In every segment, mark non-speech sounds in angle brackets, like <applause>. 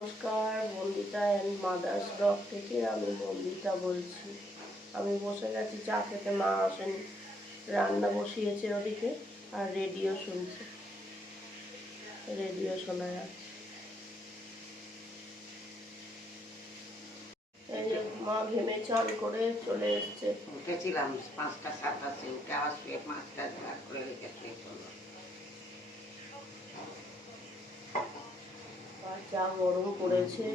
নমস্কার Bandita and mother's blog থেকে আমি বন্দিতা বলছি। আমি বসে গেছি, চা খেতে, মা আসেনি। রান্না বসিয়েছে ওদিকে, আর রেডিও শুনছে। রেডিও শোনা যাচ্ছে। মা ঘেমে চান করে চলে এসছে। উঠেছিলাম, পাঁচটা সাতাশে উঠে আবার শুয়ে পাঁচটা করে রেখেছে যা গরম পড়েছে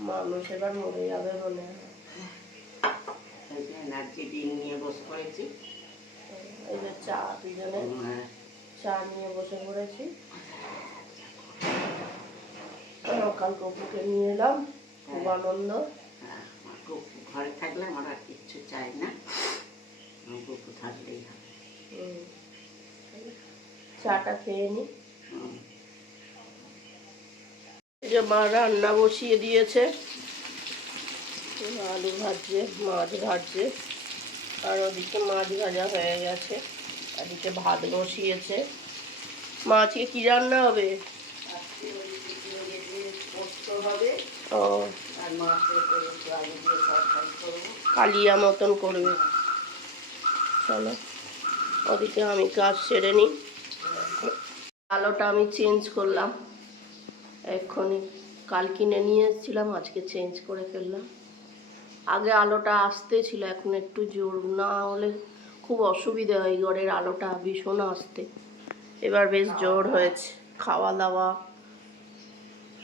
মানুষ এবার মরে যাবে মনে হয় এনার্জি ড্রিঙ্ক নিয়ে বসে পড়েছি। এই যে চা দুজনে হ্যাঁ, চা নিয়ে বসে পড়েছি। কাল কপুকে নিয়ে এলাম খুব আনন্দ। হ্যাঁ, ঘরে থাকলে আমার আর কিচ্ছু চাই না। আমার থাকলেই হবে। চাটা খেয়ে নি হুম। এই যে মা রান্না বসিয়ে দিয়েছে। আলু ভাজছে মাছ ভাজছে। আর ওদিকে মাছ ভাজা হয়ে গেছে। এদিকে ভাত বসিয়েছে। মাছকে কি রান্না হবে? আজকে ও। কালিয়া মতন করবে। চলো ওদিকে আমি কাজ সেরে নিই। আলোটা আমি চেঞ্জ করলাম। এক্ষুনি কাল কিনে নিয়ে এসেছিলাম, আজকে চেঞ্জ করে ফেললাম। আগে আলোটা আসতে ছিল, এখন একটু জোর, না হলে খুব অসুবিধে হয়, ঘরের আলোটা ভীষণ আসতে। এবার বেশ জোর হয়েছে খাওয়া দাওয়া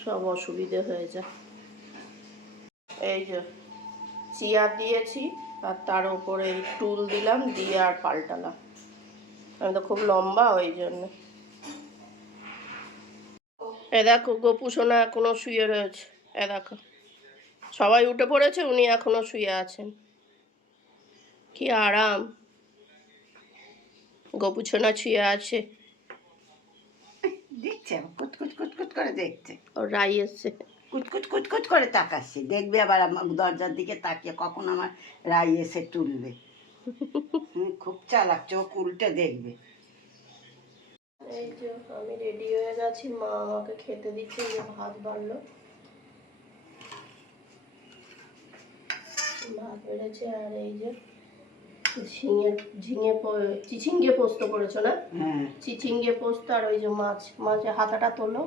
সব অসুবিধে হয়ে যায়। এই যে চেয়ার দিয়েছি, আর তার উপরে টুল দিলাম, দিয়ে আর পাল্টালাম। আমি তো খুব লম্বা ওই জন্য। এ দেখো গোপু সোনা এখনও শুয়ে রয়েছে। এ দেখো সবাই উঠে পড়েছে উনি এখনও শুয়ে আছেন। কি আরাম। গোপু সোনা শুয়ে আছে। দেখছে কুতকুত কুতকুত করে দেখছে। ও রাই এসছে। কুতকুত কুতকুত করে তাকাচ্ছে। দেখবে আবার আমার দরজার দিকে তাকিয়ে কখন আমার রাই এসে তুলবে। <laughs> খুব চালাক চোখ উল্টে দেখবে। এই যে আমি রেডি হয়ে গেছি। মা আমাকে খেতে দিচ্ছে এই যে ভাত বাড়লো। ভাত বেড়েছে আর এই যে ঝিঙে ঝিঙে চিচিঙ্গে পোস্ত করেছ না? হ্যাঁ। চিচিঙ্গে পোস্ত আর ওই যে মাছ মাছের হাতাটা তোলো।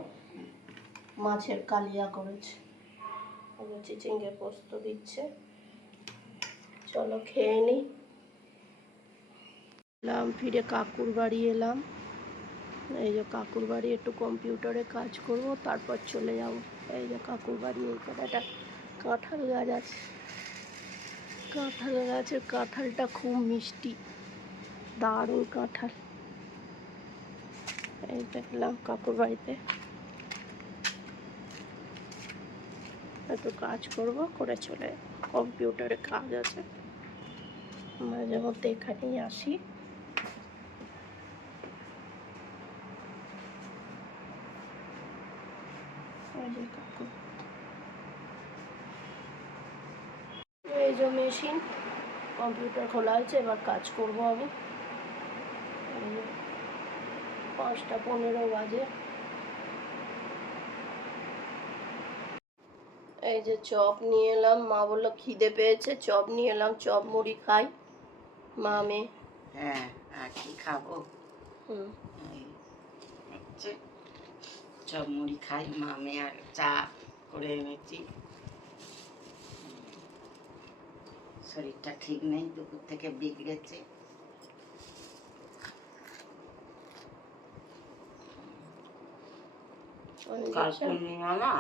মাছের কালিয়া করেছে। চিচিঙ্গে পোস্ত দিচ্ছে। চলো খেয়ে নিই এলাম ফিরে কাকুর বাড়ি এলাম। এই যে কাকুর বাড়ি একটু কম্পিউটারে কাজ করব, তারপর চলে যাব। এই যে কাকুর বাড়ি এইখানে একটা কাঁঠাল গাছ আছে। কাঁঠাল গাছের কাঁঠালটা খুব মিষ্টি, দারুণ কাঁঠাল। এই দেখলাম কাকুর বাড়িতে। একটু কাজ করব, করে চলে কম্পিউটারে কাজ আছে। মাঝে মধ্যে এখানেই আসি এই যে কাকু এই যে মেশিন কম্পিউটার খোলা হয়েছে এবার কাজ করব আমি। পাঁচটা পনেরো বাজে। এই যে চপ নিয়ে এলাম মা বলল খিদে পেয়েছে চপ নিয়ে এলাম চপ মুড়ি খাই মা মেয়ে। হ্যাঁ আর কি খাব? হুম। সব মুড়ি খাই মামে আর চা করে এনেছি। শরীরটা ঠিক নেই দুপুর থেকে বিগড়েছে। কাল পূর্ণিমা না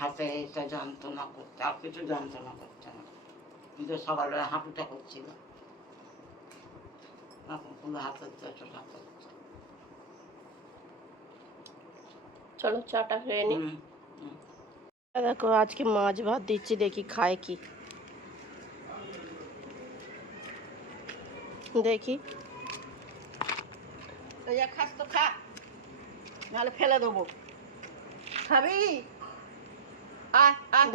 হাতে এটা যন্ত্রণা করতে আর কিছু যন্ত্রণা করছে না। কিন্তু সকালবেলা হাঁটুটা করছিল। এখন পুরো হাতের করছে। চলো চাটা খেয়ে নি। দেখো আজকে মাছ ভাত দিচ্ছি দেখি খায় কি। দেখি। খাস তো খা নাহলে ফেলে দেবো। খাবি?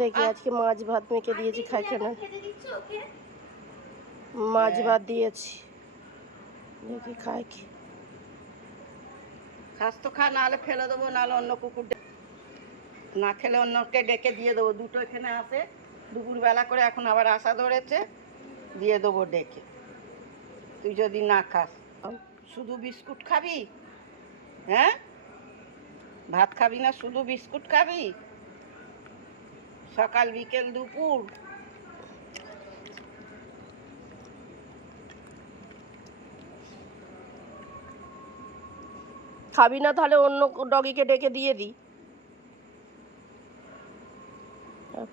দেখি আজকে মাছ ভাত মেখে দিয়েছি খাই কেন মাছ ভাত দিয়েছি। দেখি খায় কি। খাস তো খা নাহলে ফেলে দেবো, নাহলে অন্য কুকুর না খেলে অন্যকে ডেকে দিয়ে দেবো। দুটো এখানে আসে দুপুরবেলা করে এখন আবার আশা ধরেছে। দিয়ে দেবো ডেকে। তুই যদি না খাস। শুধু বিস্কুট খাবি? হ্যাঁ? ভাত খাবি না, শুধু বিস্কুট খাবি? সকাল, বিকেল, দুপুর। খাবি না তাহলে অন্য ডগিকে ডেকে দিয়ে দিই।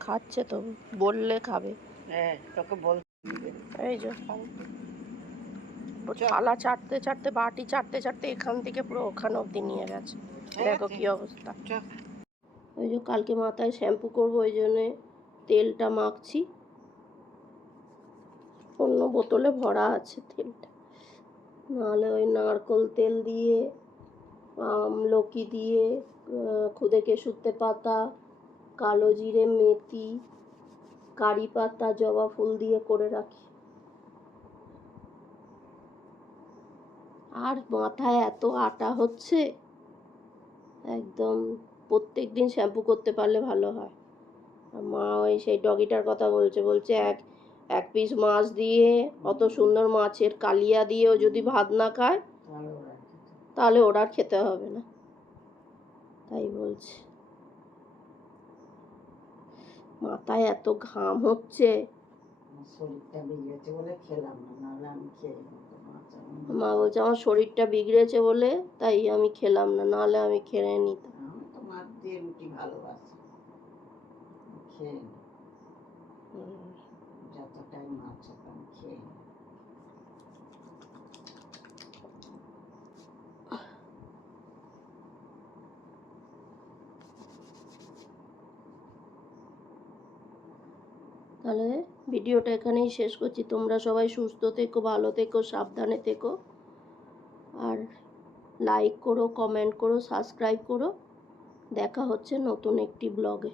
খাচ্ছে তো বললে খাবে। হ্যাঁ তোকে বলতে এই যে থালা চাটতে চাটতে বাটি চাটতে চাটতে এখান থেকে পুরো ওখানে অবধি নিয়ে গেছে। দেখো কি অবস্থা। ওই যে কালকে মাথায় শ্যাম্পু করব ওই জন্যে তেলটা মাখছি। অন্য বোতলে ভরা আছে তেলটা। নাহলে ওই নারকোল তেল দিয়ে আমলকি দিয়ে খুদে কেশুতে পাতা, কালো জিরে, মেথি, কারি পাতা, জবা ফুল দিয়ে করে রাখি। আর মাথায় এত আটা হচ্ছে, একদম প্রত্যেক দিন শ্যাম্পু করতে পারলে ভালো হয়। মা ওই সেই ডগিটার কথা বলছে বলছে, এক এক পিস মাছ দিয়ে, অত সুন্দর মাছের কালিয়া দিয়েও যদি ভাত না খায় তাহলে ওরা আর খেতে হবে না। তাই বলছে। মাথায় এত ঘাম হচ্ছে। মা বলছে। আমার শরীরটা বিগড়েছে বলে তাই আমি খেলাম না নাহলে আমি খেয়ে নিতাম। আমি তো দিয়ে রুটি ভালোবাসি। খেয়ে নি যতটাই মাছ হোক আমি খেয়ে নি তাহলে ভিডিওটা এখানেই শেষ করছি। তোমরা সবাই সুস্থ থেকো, ভালো থেকো, সাবধানে থেকো। আর লাইক করো কমেন্ট করো সাবস্ক্রাইব করো। দেখা হচ্ছে নতুন একটি ব্লগে